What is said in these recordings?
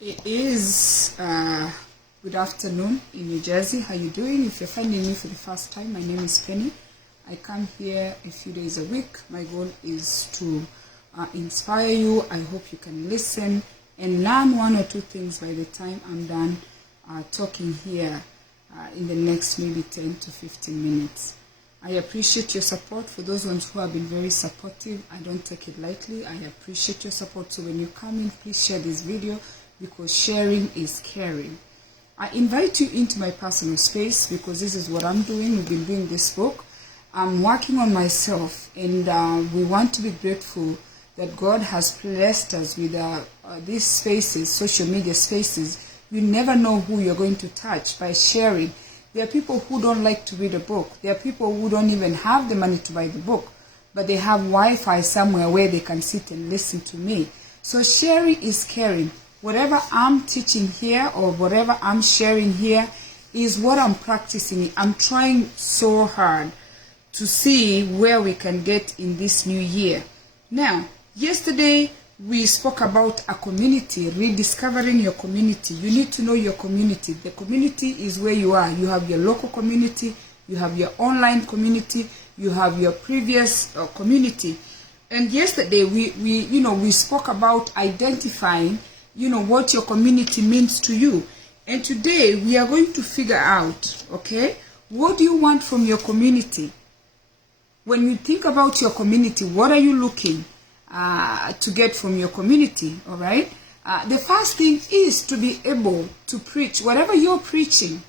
It is good afternoon in New Jersey. How you doing? If you're finding me for the first time, my name is Penny. I come here a few days a week. My goal is to inspire you. I hope you can listen and learn one or two things by the time I'm done talking here in the next maybe 10 to 15 minutes. I appreciate your support. For those ones who have been very supportive, I don't take it lightly. I appreciate your support. So when you come in, please share this video, because sharing is caring. I invite you into my personal space because this is what I'm doing. We've been doing this book. I'm working on myself, and we want to be grateful that God has blessed us with these spaces, social media spaces. You never know who you're going to touch by sharing. There are people who don't like to read a book. There are people who don't even have the money to buy the book, but they have Wi-Fi somewhere where they can sit and listen to me. So sharing is caring. Whatever I'm teaching here or whatever I'm sharing here is what I'm practicing. I'm trying so hard to see where we can get in this new year. Now, yesterday we spoke about a community, rediscovering your community. You need to know your community. The community is where you are. You have your local community, you have your online community, you have your previous community. And yesterday we spoke about identifying what your community means to you. And today we are going to figure out, okay, what do you want from your community? When you think about your community, what are you looking to get from your community? All right. The first thing is to be able to preach whatever you're preaching,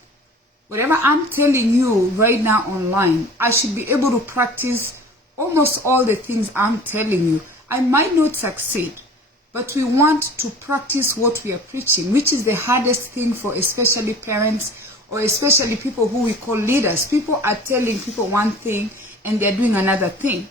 whatever I'm telling you right now online. I should be able to practice almost all the things I'm telling you. I might not succeed, but we want to practice what we are preaching, which is the hardest thing for especially parents or especially people who we call leaders. People are telling people one thing and they're doing another thing.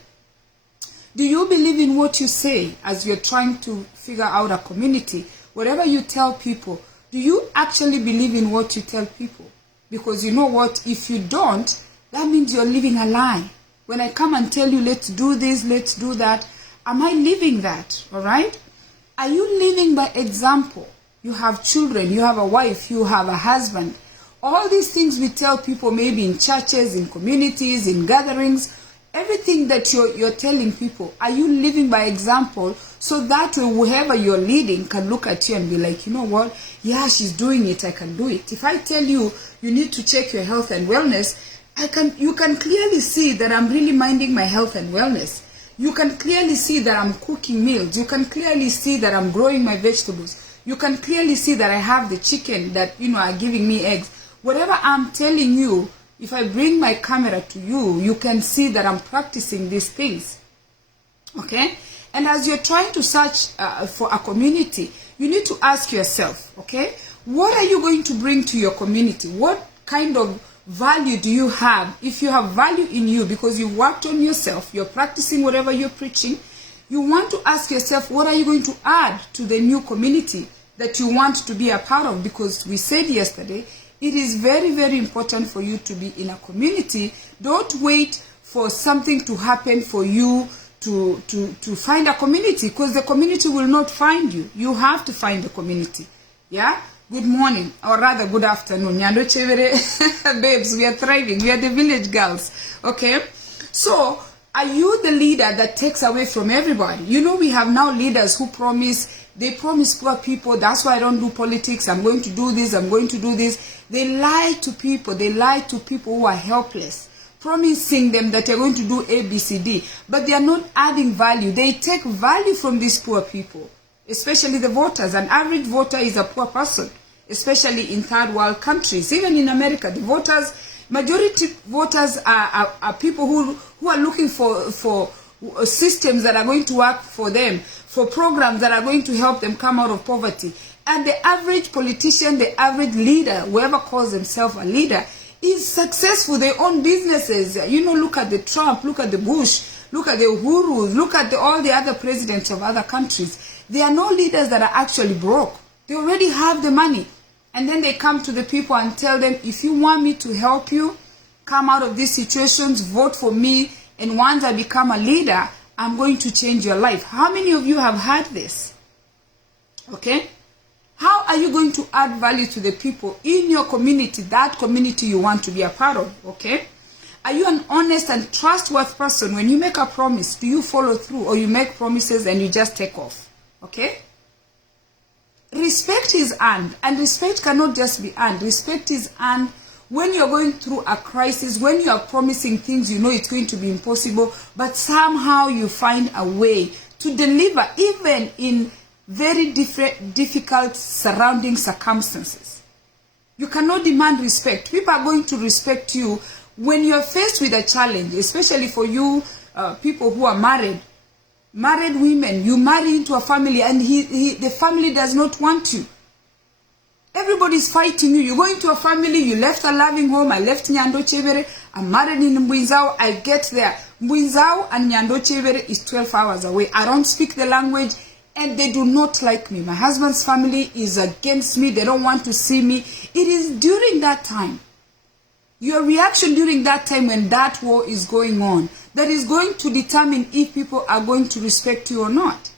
Do you believe in what you say as you're trying to figure out a community? Whatever you tell people, do you actually believe in what you tell people? Because you know what? If you don't, that means you're living a lie. When I come and tell you, let's do this, let's do that, am I living that? All right? Are you living by example? You have children, you have a wife, you have a husband. All these things we tell people, maybe in churches, in communities, in gatherings, everything that you're telling people, are you living by example? So that way, whoever you're leading can look at you and be like, you know what? Yeah, she's doing it. I can do it. If I tell you, you need to check your health and wellness, you can clearly see that I'm really minding my health and wellness. You can clearly see that I'm cooking meals. You can clearly see that I'm growing my vegetables. You can clearly see that I have the chicken that, are giving me eggs. Whatever I'm telling you, if I bring my camera to you, you can see that I'm practicing these things. Okay? And as you're trying to search for a community, you need to ask yourself, okay, what are you going to bring to your community? What kind of value do you have? If you have value in you because you worked on yourself, you're practicing whatever you're preaching, you want to ask yourself, what are you going to add to the new community that you want to be a part of? Because we said yesterday, it is very, very important for you to be in a community. Don't wait for something to happen for you to find a community, because the community will not find you. You have to find a community. Yeah? Good morning, or rather good afternoon. Babes, we are thriving. We are the village girls. Okay? So, are you the leader that takes away from everybody? We have now leaders who they promise poor people, that's why I don't do politics, I'm going to do this, I'm going to do this. They lie to people. They lie to people who are helpless, promising them that they're going to do A, B, C, D, but they are not adding value. They take value from these poor people, especially the voters. An average voter is a poor person, especially in third world countries. Even in America, the majority voters are people who are looking for systems that are going to work for them, for programs that are going to help them come out of poverty. And the average politician, the average leader, whoever calls himself a leader, is successful. They own businesses. Look at the Trump, look at the Bush, look at the Uhuru, look at all the other presidents of other countries. There are no leaders that are actually broke. They already have the money. And then they come to the people and tell them, if you want me to help you come out of these situations, vote for me. And once I become a leader, I'm going to change your life. How many of you have heard this? Okay? How going to add value to the people in your community, that community you want to be a part of, okay? Are you an honest and trustworthy person? When you make a promise, do you follow through, or you make promises and you just take off, okay? Respect is earned, and respect cannot just be earned. Respect is earned when you're going through a crisis, when you are promising things you know it's going to be impossible, but somehow you find a way to deliver even in very difficult surrounding circumstances. You cannot demand respect. People are going to respect you when you're faced with a challenge, especially for you people who are married women. You marry into a family and the family does not want you. Everybody's fighting you. You go into a family, you left a loving home. I left Nyando Chevere. I'm married in Mbwinzao. I get there. Mbwinzao and Nyando Chevere is 12 hours away. I don't speak the language and they do not like me. My husband's family is against me. They don't want to see me. It is during that time, your reaction during that time when that war is going on, that is going to determine if people are going to respect you or not.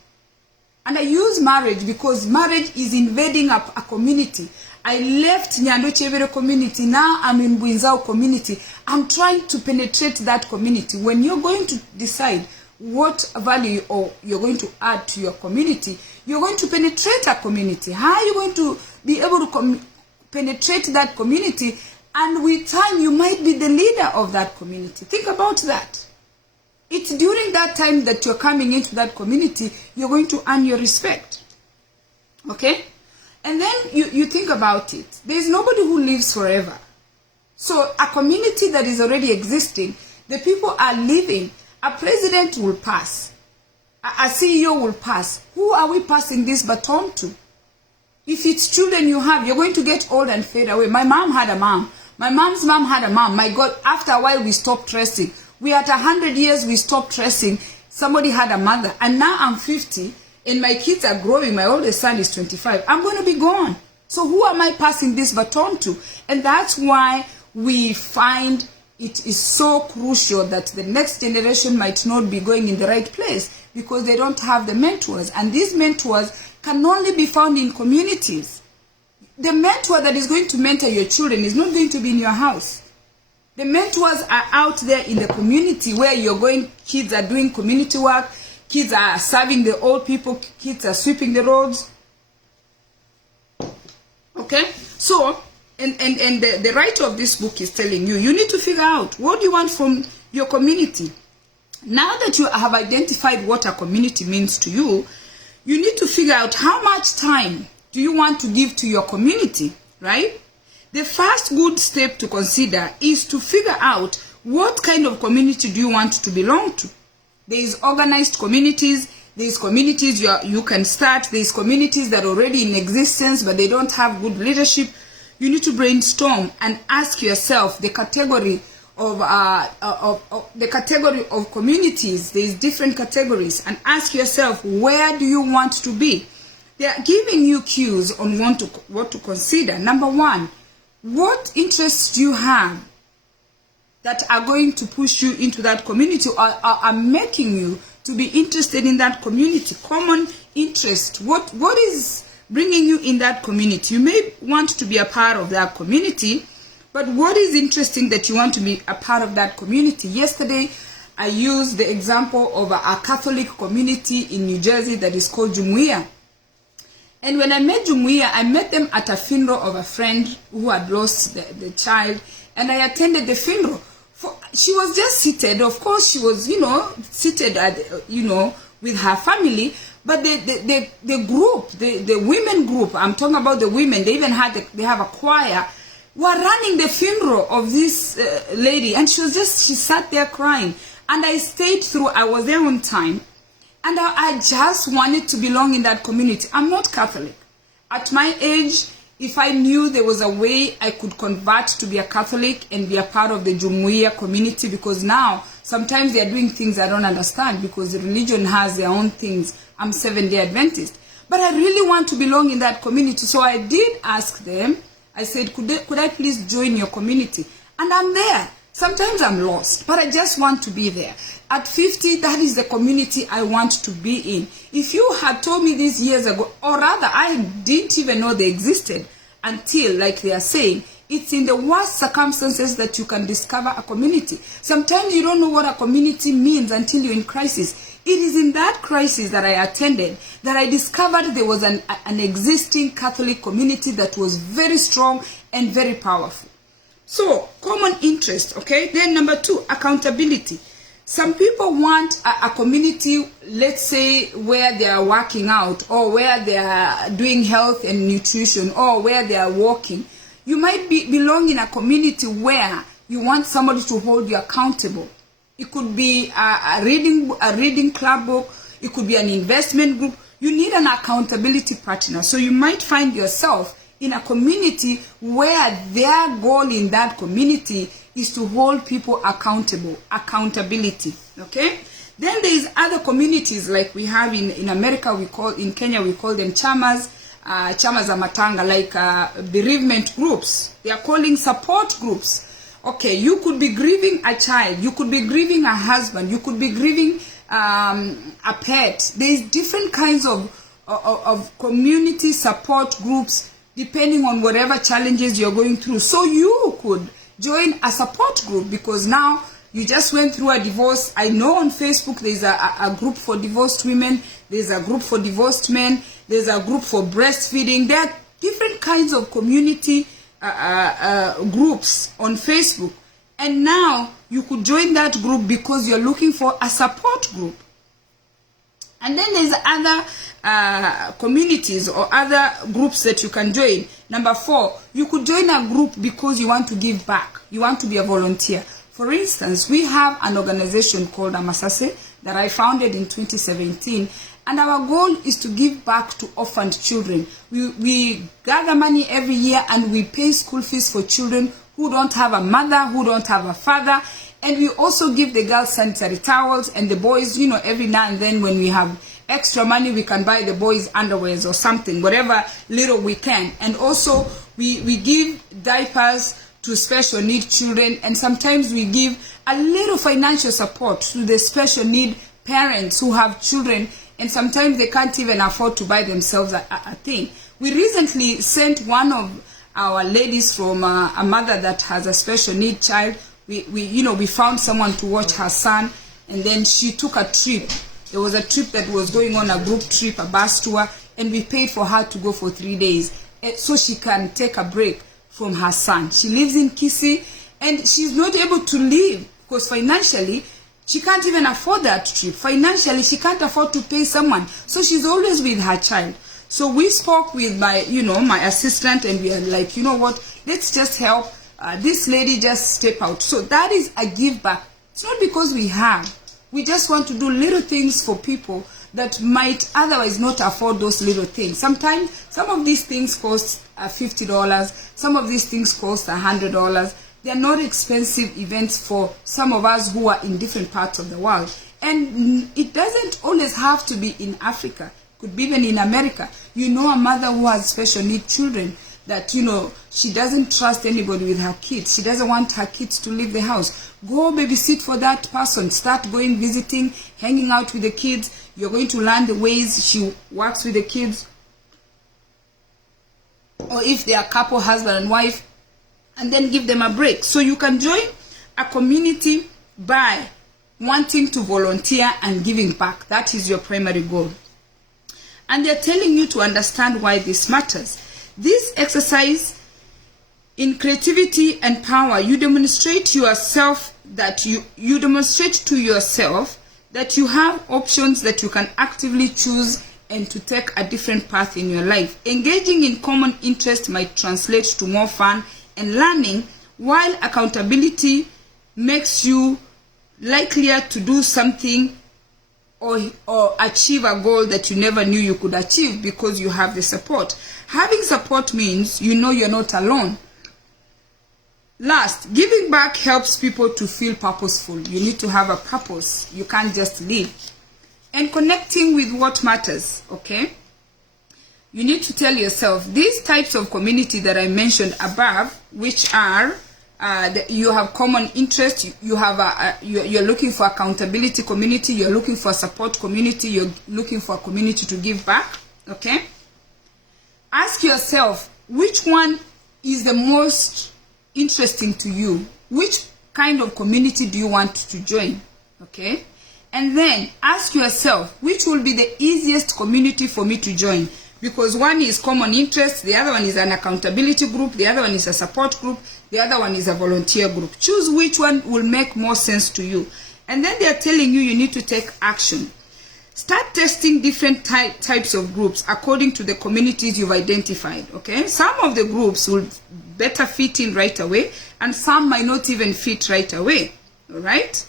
And I use marriage because marriage is invading a community. I left Nyando Chevere community. Now I'm in Mbwinzao community. I'm trying to penetrate that community. When you're going to decide what value or you're going to add to your community, you're going to penetrate a community. How are you going to be able to penetrate that community? And with time, you might be the leader of that community. Think about that. It's during that time that you're coming into that community, you're going to earn your respect. Okay? And then you think about it. There's nobody who lives forever. So a community that is already existing, the people are living. A president will pass. A CEO will pass. Who are we passing this baton to? If it's children you have, you're going to get old and fade away. My mom had a mom. My mom's mom had a mom. My God, after a while we stopped tracing. We at 100 years, we stopped tracing. Somebody had a mother. And now I'm 50 and my kids are growing. My oldest son is 25. I'm going to be gone. So who am I passing this baton to? And that's why we find it is so crucial that the next generation might not be going in the right place because they don't have the mentors. And these mentors can only be found in communities. The mentor that is going to mentor your children is not going to be in your house. The mentors are out there in the community where you're going. Kids are doing community work. Kids are serving the old people. Kids are sweeping the roads. Okay? So, and the writer of this book is telling you, you need to figure out what you want from your community. Now that you have identified what a community means to you, you need to figure out how much time do you want to give to your community, right? The first good step to consider is to figure out what kind of community do you want to belong to. There is organized communities. There is communities you can start. There is communities that are already in existence, but they don't have good leadership. You need to brainstorm and ask yourself the category of communities. There is different categories, and ask yourself, where do you want to be? They are giving you cues on what to consider. Number one, what interests do you have that are going to push you into that community or are making you to be interested in that community? Common interest. What is bringing you in that community? You may want to be a part of that community, but what is interesting that you want to be a part of that community? Yesterday, I used the example of a Catholic community in New Jersey that is called Jumuiya. And when I met Jumuiya, I met them at a funeral of a friend who had lost the child. And I attended the funeral. She was just seated. Of course, she was, seated, with her family. But the group, the women group, I'm talking about the women, they even they have a choir, were running the funeral of this lady. And she sat there crying. And I stayed through. I was there on time. And I just wanted to belong in that community. I'm not Catholic. At my age, if I knew there was a way I could convert to be a Catholic and be a part of the Jumuiya community, because now sometimes they are doing things I don't understand because the religion has their own things. I'm Seventh-day Adventist. But I really want to belong in that community. So I did ask them. I said, could I please join your community? And I'm there. Sometimes I'm lost, but I just want to be there. At 50, that is the community I want to be in. If you had told me this years ago, or rather, I didn't even know they existed until, like they are saying, it's in the worst circumstances that you can discover a community. Sometimes you don't know what a community means until you're in crisis. It is in that crisis that I attended that I discovered there was an existing Catholic community that was very strong and very powerful. So, common interest, okay? Then number 2, accountability. Some people want a community, let's say, where they are working out, or where they are doing health and nutrition, or where they are walking. You might belong in a community where you want somebody to hold you accountable. It could be a reading club book. It could be an investment group. You need an accountability partner. So you might find yourself in a community where their goal in that community is to hold people accountable. Accountability. Okay? Then there is other communities like we have in America, in Kenya we call them chamas. Chamas za matanga, like bereavement groups. They are calling support groups. Okay, you could be grieving a child, you could be grieving a husband, you could be grieving a pet. There's different kinds of community support groups depending on whatever challenges you're going through. So you could join a support group because now you just went through a divorce. I know on Facebook there's a group for divorced women, there's a group for divorced men, there's a group for breastfeeding. There are different kinds of community groups on Facebook. And now you could join that group because you're looking for a support group. And then there's other communities or other groups that you can join. Number 4, you could join a group because you want to give back. You want to be a volunteer. For instance, we have an organization called Amasase that I founded in 2017. And our goal is to give back to orphaned children. We gather money every year and we pay school fees for children who don't have a mother, who don't have a father. And we also give the girls sanitary towels and the boys, you know, every now and then when we have extra money, we can buy the boys underwears or something, whatever little we can. And also we give diapers to special need children, and sometimes we give a little financial support to the special need parents who have children and sometimes they can't even afford to buy themselves a thing. We recently sent one of our ladies from a mother that has a special need child. We found someone to watch her son, and then she took a trip. There was a trip that was going on, a group trip, a bus tour, and we paid for her to go for 3 days so she can take a break from her son. She lives in Kisii and she's not able to leave because financially she can't even afford that trip. Financially she can't afford to pay someone, so she's always with her child. So we spoke with my assistant and we are like, you know what, let's just help this lady just step out. So that is a give back. It's not because we have. We just want to do little things for people that might otherwise not afford those little things. Sometimes some of these things cost $50. Some of these things cost $100. They are not expensive events for some of us who are in different parts of the world. And it doesn't always have to be in Africa. It could be even in America. You know a mother who has special need children that, you know, she doesn't trust anybody with her kids. She doesn't want her kids to leave the house. Go babysit for that person. Start going, visiting, hanging out with the kids. You're going to learn the ways she works with the kids. Or if they are a couple, husband and wife, and then give them a break. So you can join a community by wanting to volunteer and giving back. That is your primary goal. And they're telling you to understand why this matters. This exercise in creativity and power, you demonstrate yourself that you demonstrate to yourself that you have options that you can actively choose and to take a different path in your life. Engaging in common interest might translate to more fun and learning, while accountability makes you likelier to do something or achieve a goal that you never knew you could achieve because you have the support. Having support means you know you're not alone. Last, giving back helps people to feel purposeful. You need to have a purpose. You can't just live. And connecting with what matters, okay? You need to tell yourself, these types of community that I mentioned above, which are you have common interest, you have you're looking for accountability community, you're looking for support community, you're looking for a community to give back. Okay, ask yourself which one is the most interesting to you. Which kind of community do you want to join? Okay, and then ask yourself which will be the easiest community for me to join, because one is common interest, the other one is an accountability group, the other one is a support group, the other one is a volunteer group. Choose which one will make more sense to you. And then they are telling you need to take action. Start testing different types of groups according to the communities you've identified. Okay, some of the groups will better fit in right away, and some might not even fit right away. All right,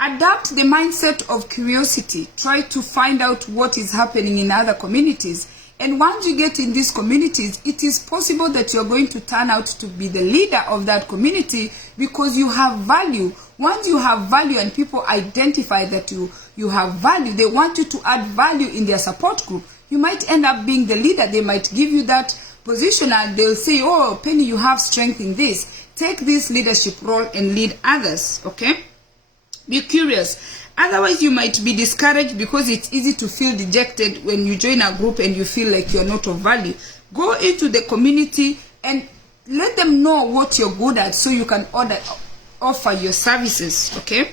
adapt the mindset of curiosity. Try to find out what is happening in other communities, and once you get in these communities, it is possible that you're going to turn out to be the leader of that community, because you have value. Once you have value and people identify that you have value, they want you to add value in their support group, you might end up being the leader. They might give you that position and they'll say, oh, Penny, you have strength in this. Take this leadership role and lead others. Okay, be curious. Otherwise, you might be discouraged, because it's easy to feel dejected when you join a group and you feel like you're not of value. Go into the community and let them know what you're good at, so you can offer your services. Okay,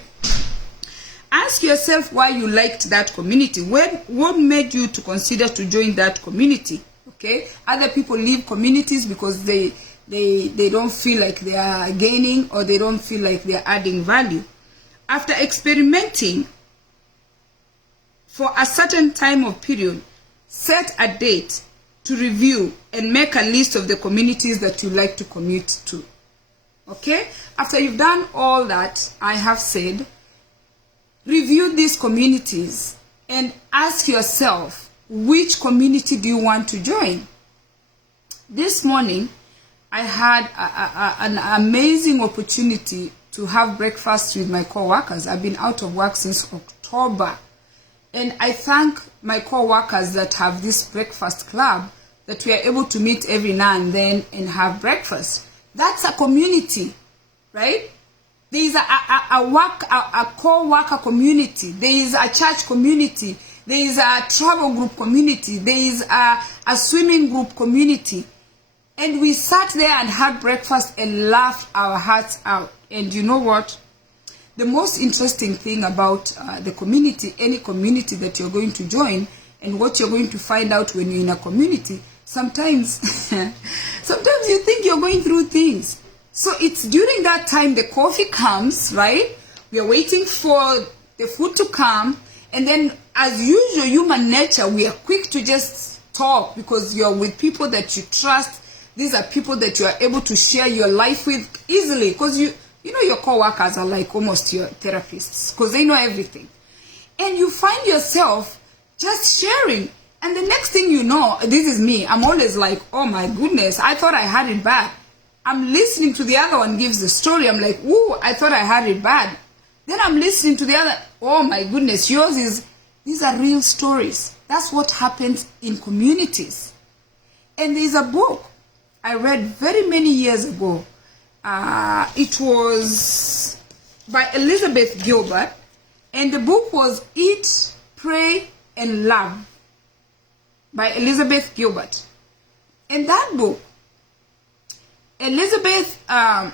ask yourself why you liked that community. What made you to consider to join that community? Okay, other people leave communities because they don't feel like they are gaining, or they don't feel like they are adding value. After experimenting for a certain time of period, set a date to review and make a list of the communities that you like to commute to. Okay, after you've done all that I have said, review these communities and ask yourself, which community do you want to join? This morning, I had an amazing opportunity to have breakfast with my co-workers. I've been out of work since October. And I thank my co-workers that have this breakfast club, that we are able to meet every now and then and have breakfast. That's a community, right? There is a co-worker community. There is a church community. There is a travel group community. There is a swimming group community. And we sat there and had breakfast and laughed our hearts out. And you know what? The most interesting thing about the community, any community that you're going to join, and what you're going to find out when you're in a community, sometimes you think you're going through things. So it's during that time the coffee comes, right? We are waiting for the food to come. And then, as usual, human nature, we are quick to just talk, because you're with people that you trust. These are people that you are able to share your life with easily, because you know your co-workers are like almost your therapists, because they know everything. And you find yourself just sharing. And the next thing you know, this is me, I'm always like, oh my goodness, I thought I had it bad. I'm listening to the other one gives the story. I'm like, ooh, I thought I had it bad. Then I'm listening to the other, oh my goodness, these are real stories. That's what happens in communities. And there's a book I read very many years ago. It was by Elizabeth Gilbert, and the book was Eat, Pray, and Love by Elizabeth Gilbert. In that book, Elizabeth, I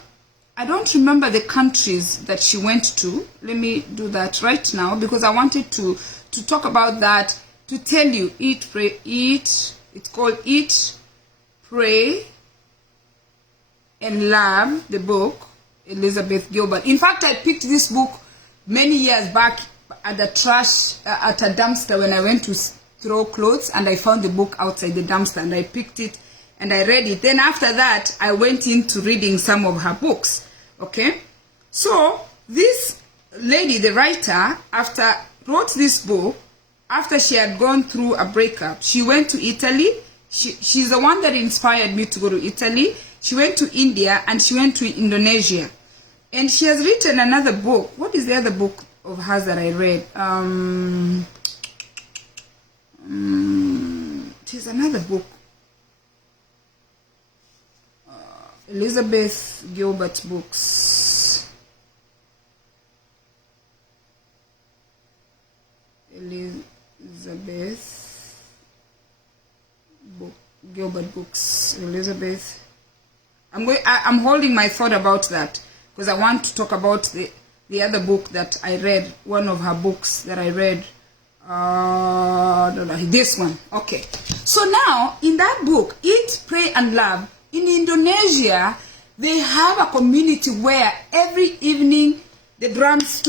don't remember the countries that she went to. Let me do that right now, because I wanted to talk about that, to tell you, Eat, Pray, Eat. It's called Eat, Pray, and Love, the book, Elizabeth Gilbert. In fact, I picked this book many years back at the trash, at a dumpster, when I went to throw clothes, and I found the book outside the dumpster, and I picked it and I read it. Then after that, I went into reading some of her books. Okay, so this lady, the writer, wrote this book after she had gone through a breakup. She went to Italy. She's the one that inspired me to go to Italy. She went to India, and she went to Indonesia. And she has written another book. What is the other book of hers that I read? There's another book. Elizabeth Gilbert books. Gilbert books. Elizabeth. I'm holding my thought about that because I want to talk about the other book that I read. One of her books that I read. This one. Okay. So now in that book, Eat, Pray and Love, in Indonesia, they have a community where every evening the drums,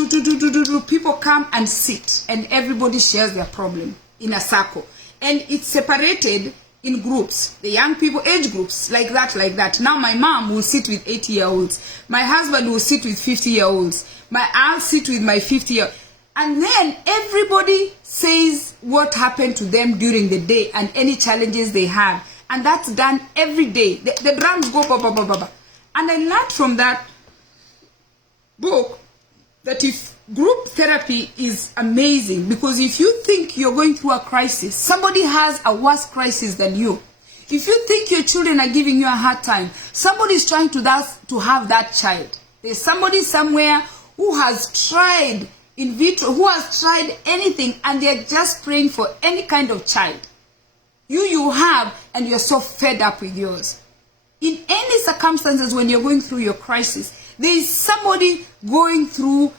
people come and sit and everybody shares their problem in a circle. And it's separated in groups, the young people, age groups, like that. Now my mom will sit with 80-year-olds. My husband will sit with 50-year-olds. I'll sit with my 50-year-old. And then everybody says what happened to them during the day and any challenges they have. And that's done every day. The drums go, ba, ba, ba, ba, ba. And I learned from that book that if group therapy is amazing, because if you think you're going through a crisis, somebody has a worse crisis than you. If you think your children are giving you a hard time, somebody is trying to have that child. There's somebody somewhere who has tried in vitro, who has tried anything, and they're just praying for any kind of child. You have, and you're so fed up with yours. In any circumstances, when you're going through your crisis, there is somebody going through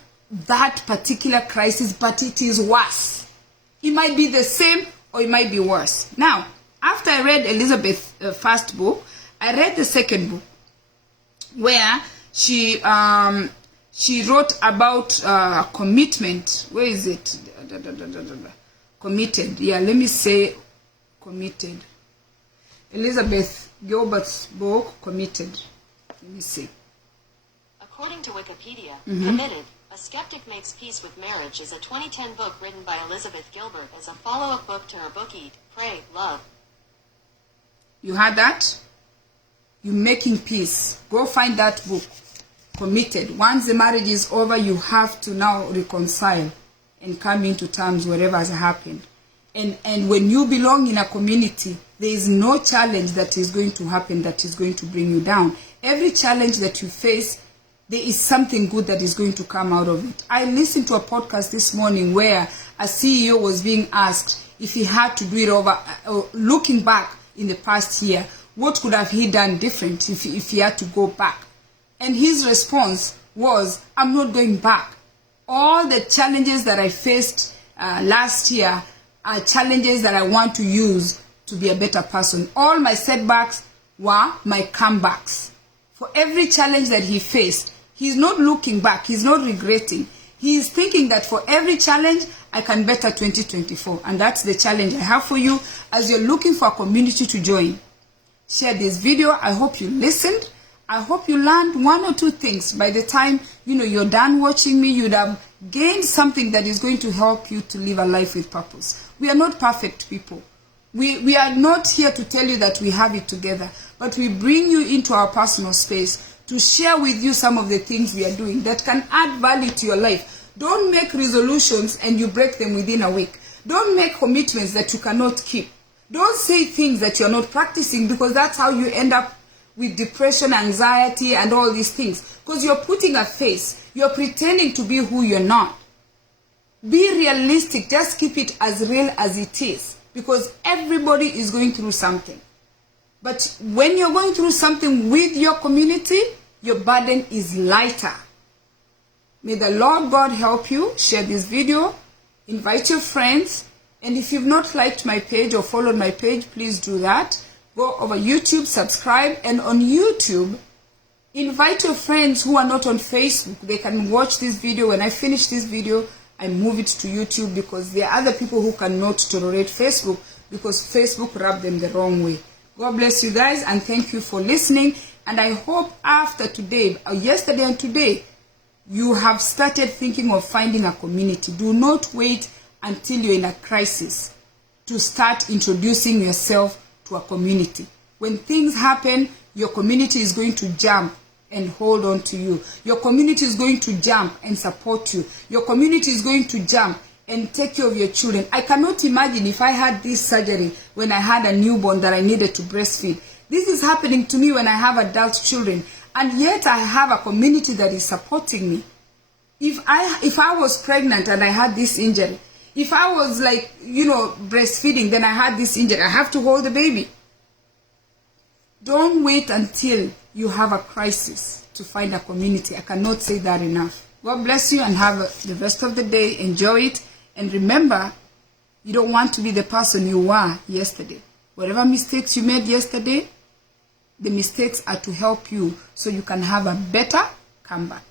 that particular crisis, but it is worse. It might be the same or it might be worse. Now, after I read Elizabeth's first book, I read the second book where she wrote about commitment. Where is it? Committed. Yeah, let me say committed. Elizabeth Gilbert's book, Committed. Let me see. According to Wikipedia, Committed, A Skeptic Makes Peace with Marriage is a 2010 book written by Elizabeth Gilbert as a follow-up book to her book Eat, Pray, Love. You heard that? You're making peace. Go find that book. Committed. Once the marriage is over, you have to now reconcile and come into terms whatever has happened. And when you belong in a community, there is no challenge that is going to happen that is going to bring you down. Every challenge that you face, there is something good that is going to come out of it. I listened to a podcast this morning where a CEO was being asked if he had to do it over, looking back in the past year, what could have he done different if he had to go back? And his response was, I'm not going back. All the challenges that I faced last year are challenges that I want to use to be a better person. All my setbacks were my comebacks. For every challenge that he faced, he's not looking back. He's not regretting. He is thinking that for every challenge, I can better 2024. And that's the challenge I have for you as you're looking for a community to join. Share this video. I hope you listened. I hope you learned one or two things. By the time you're done watching me, you'd have gained something that is going to help you to live a life with purpose. We are not perfect people. We are not here to tell you that we have it together, but we bring you into our personal space to share with you some of the things we are doing that can add value to your life. Don't make resolutions and you break them within a week. Don't make commitments that you cannot keep. Don't say things that you're not practicing, because that's how you end up with depression, anxiety, and all these things. Because you're putting a face. You're pretending to be who you're not. Be realistic. Just keep it as real as it is. Because everybody is going through something. But when you're going through something with your community, your burden is lighter. May the Lord God help you. Share this video. Invite your friends. And if you've not liked my page or followed my page, please do that. Go over YouTube, subscribe. And on YouTube, invite your friends who are not on Facebook. They can watch this video. When I finish this video, I move it to YouTube, because there are other people who cannot tolerate Facebook because Facebook rubbed them the wrong way. God bless you guys, and thank you for listening. And I hope after today, yesterday and today, you have started thinking of finding a community. Do not wait until you're in a crisis to start introducing yourself to a community. When things happen, your community is going to jump and hold on to you. Your community is going to jump and support you. Your community is going to jump and take care of your children. I cannot imagine if I had this surgery when I had a newborn that I needed to breastfeed. This is happening to me when I have adult children, and yet I have a community that is supporting me. If I was pregnant and I had this injury, if I was like, breastfeeding, then I had this injury, I have to hold the baby. Don't wait until you have a crisis to find a community. I cannot say that enough. God bless you and have the rest of the day. Enjoy it. And remember, you don't want to be the person you were yesterday. Whatever mistakes you made yesterday, the mistakes are to help you so you can have a better comeback.